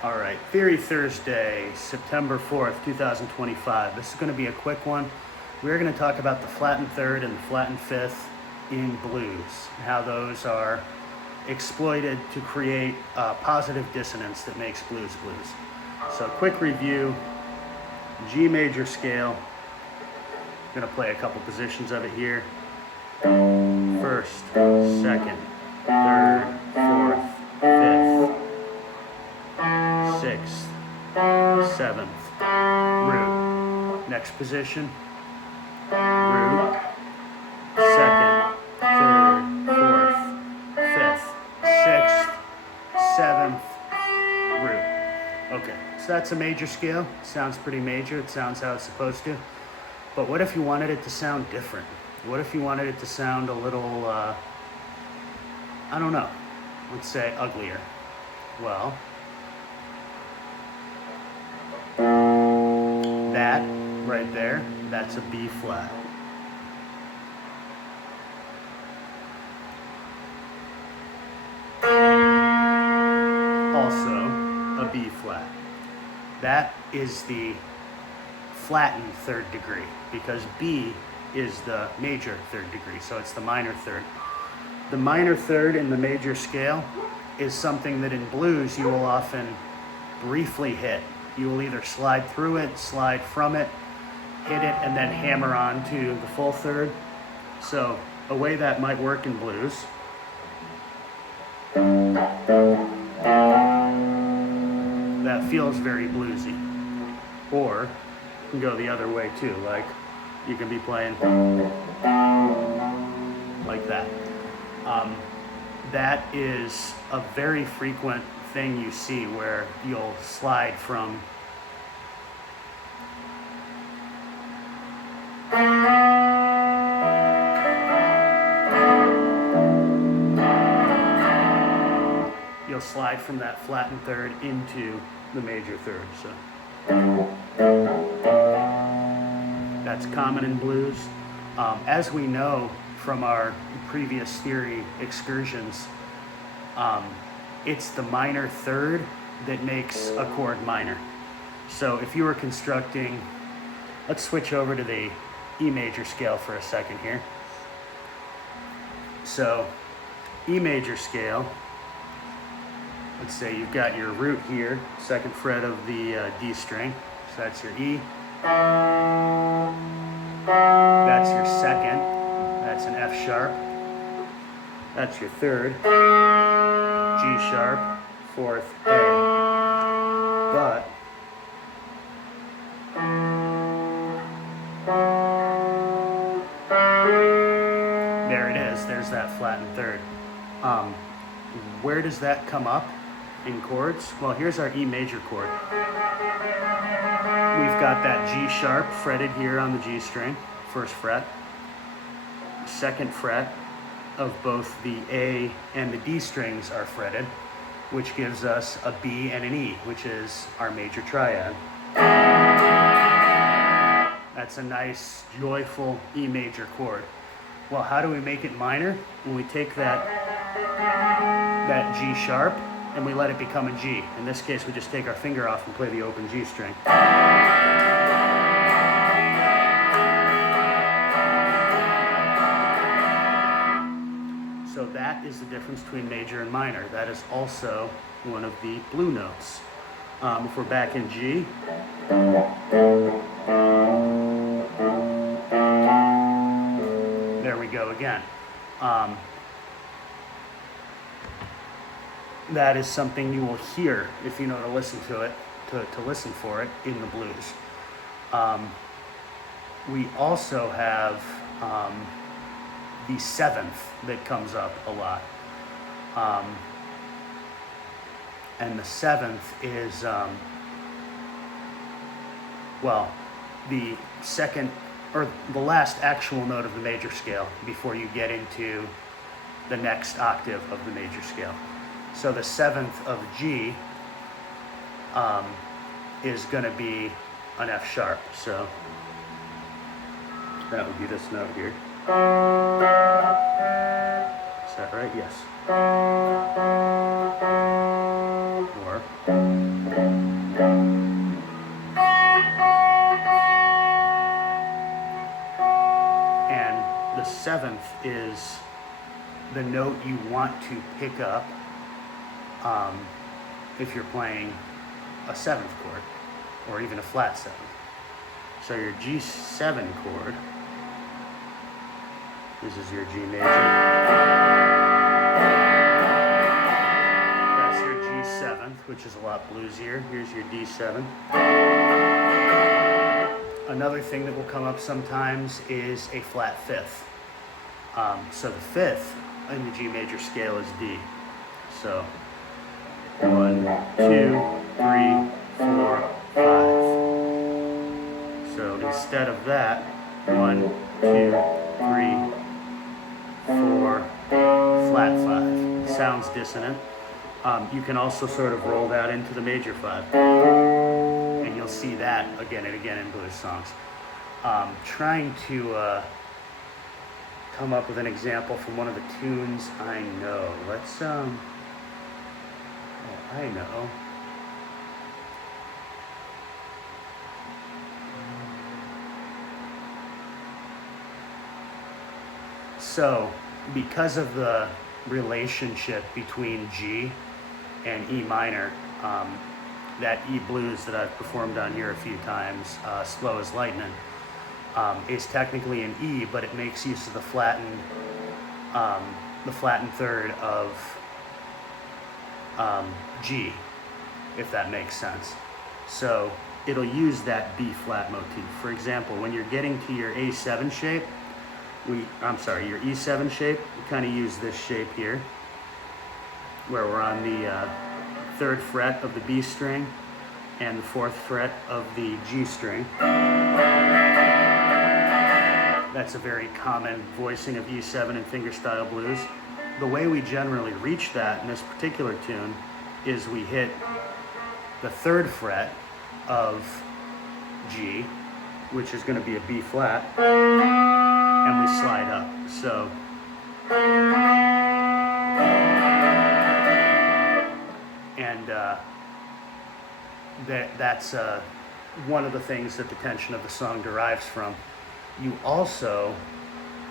All right, Theory Thursday, September 4th, 2025. This is going to be a quick one. We're going to talk about the flattened third and the flattened fifth in blues, how those are exploited to create positive dissonance that makes blues blues. So quick review, G major scale. I'm going to play a couple positions of it here. First, second, third, fourth, fifth, sixth, seventh, root. Next position, root, second, third, fourth, fifth, sixth, seventh, root. Okay, so that's a major scale. Sounds pretty major. It sounds how it's supposed to. But what if you wanted it to sound different? What if you wanted it to sound a little, I don't know, let's say uglier? Well, that right there, that's a B flat. Also a B flat. That is the flattened third degree because B is the major third degree, so it's the minor third. The minor third in the major scale is something that in blues you will often briefly hit. You will either slide through it, slide from it, hit it, and then hammer on to the full third. So a way that might work in blues that feels very bluesy. Or you can go the other way too, like you can be playing like that. That is a very frequent thing you see where you'll slide from that flattened third into the major third. So that's common in blues. As we know from our previous theory excursions, it's the minor third that makes a chord minor. So if you were constructing, let's switch over to the E major scale for a second here. So E major scale, let's say you've got your root here, second fret of the D string, so that's your E. That's your second, that's an F sharp. That's your third, G sharp, fourth, A. But there it is, there's that flattened third. Where does that come up in chords? Well, here's our E major chord. We've got that G sharp fretted here on the G string, first fret. Second fret of both the A and the D strings are fretted, which gives us a B and an E, which is our major triad. That's a nice, joyful E major chord. Well, how do we make it minor? When we take that G sharp and we let it become a G. In this case, we just take our finger off and play the open G string. So that is the difference between major and minor. That is also one of the blue notes. If we're back in G, there we go again. That is something you will hear if you know to listen to it, to listen for it in the blues. We also have the seventh that comes up a lot. And the seventh is, well, the second, or the last actual note of the major scale before you get into the next octave of the major scale. So the seventh of G is going to be an F sharp. So that would be this note here. Is that right? Yes. Or the note you want to pick up if you're playing a 7th chord or even a flat 7th. So your G7 chord, this is your G major. That's your G7th, which is a lot bluesier. Here's your D7. Another thing that will come up sometimes is a flat 5th. So the 5th in the G major scale is D. So 1, 2, 3, 4, 5. So instead of that, 1, 2, 3, 4, flat 5. Sounds dissonant. You can also sort of roll that into the major 5. And you'll see that again and again in blues songs. Trying to come up with an example from one of the tunes I know. Let's, I know. So, because of the relationship between G and E minor, that E blues that I've performed on here a few times, Slow as Lightning, is technically an E, but it makes use of the flattened third of G, if that makes sense. So it'll use that B flat motif. For example, when you're getting to your A7 shape, your E7 shape, we kind of use this shape here, where we're on the 3rd fret of the B string and the 4th fret of the G string. That's a very common voicing of E7 in fingerstyle blues. The way we generally reach that in this particular tune is we hit the 3rd fret of G, which is going to be a B flat, and we slide up. So that's one of the things that the tension of the song derives from. You also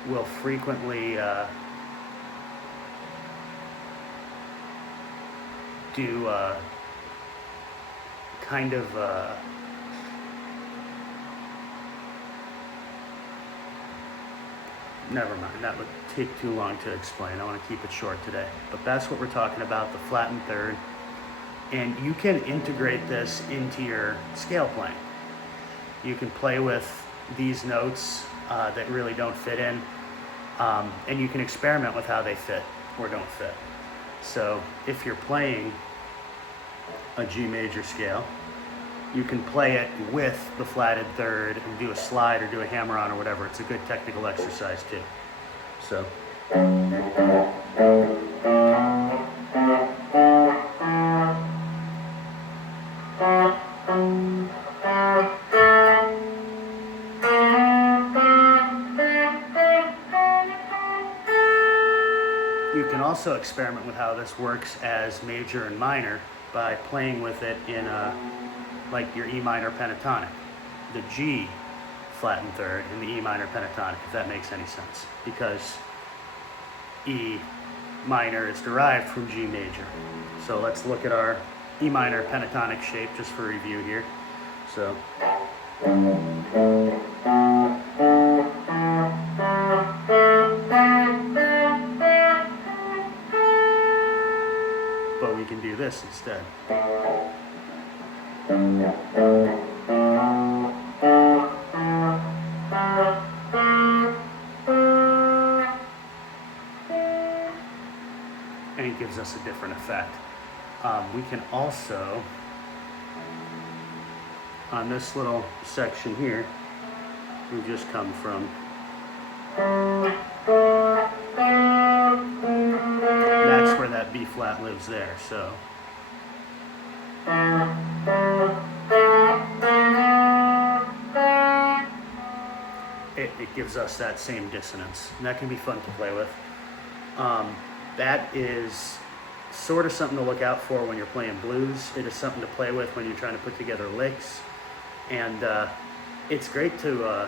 will frequently do kind of never mind, that would take too long to explain. I want to keep it short today. But that's what we're talking about, the flattened third. And you can integrate this into your scale playing. You can play with these notes that really don't fit in, and you can experiment with how they fit or don't fit. So if you're playing a G major scale, you can play it with the flatted third and do a slide or do a hammer on or whatever. It's a good technical exercise too. So. You can also experiment with how this works as major and minor by playing with it in like your E minor pentatonic, the G flattened third and the E minor pentatonic, if that makes any sense, because E minor is derived from G major. So let's look at our E minor pentatonic shape just for review here. So. But we can do this instead. And it gives us a different effect. We can also, on this little section here, we just come from, that's where that B flat lives there, so. It gives us that same dissonance, and that can be fun to play with. That is sort of something to look out for when you're playing blues. It is something to play with when you're trying to put together licks. And it's great to,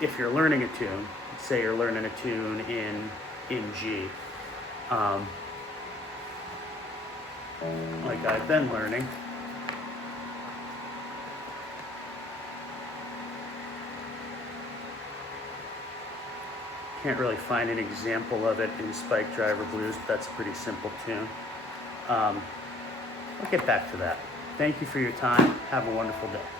if you're learning a tune, say you're learning a tune in G, like I've been learning. Can't really find an example of it in Spike Driver Blues, but that's a pretty simple tune. I'll get back to that. Thank you for your time. Have a wonderful day.